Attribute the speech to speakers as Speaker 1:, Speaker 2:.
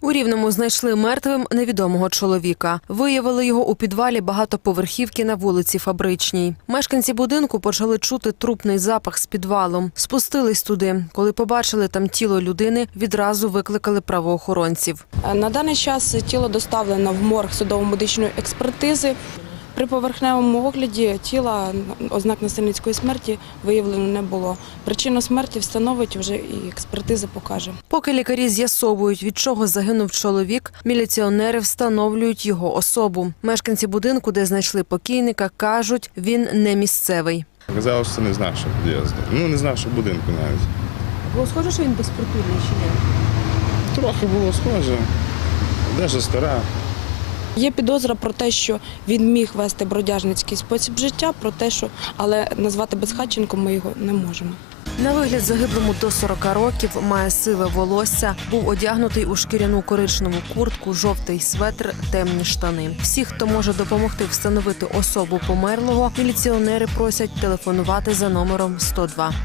Speaker 1: У рівному знайшли мертвим невідомого чоловіка. Виявили його у підвалі багатоповерхівки на вулиці. Фабричній мешканці будинку почали чути трупний запах з підвалом. Спустились туди, коли побачили там тіло людини. Відразу викликали правоохоронців.
Speaker 2: На даний час тіло доставлено в морг судово-медичної експертизи. При поверхневому огляді тіла ознак насильницької смерті виявлено не було. Причину смерті встановить вже і експертиза покаже.
Speaker 1: Поки лікарі з'ясовують, від чого загинув чоловік. Міліціонери встановлюють його особу. Мешканці будинку, де знайшли покійника, кажуть, він не місцевий.
Speaker 3: Зараз що не під'їзду. Ну не нашого будинку. Навіть
Speaker 4: було схоже, що він безпритульний
Speaker 3: чи ні? трохи було схоже. Дуже стара.
Speaker 2: Є підозра про те, що він міг вести бродяжницький спосіб життя, про те, що але назвати безхатченко ми його не можемо.
Speaker 1: На вигляд загиблому до 40 років має сиве волосся, був одягнутий у шкіряну коричневу куртку, жовтий светр, темні штани. Всі, хто може допомогти встановити особу померлого, міліціонери просять телефонувати за номером 102.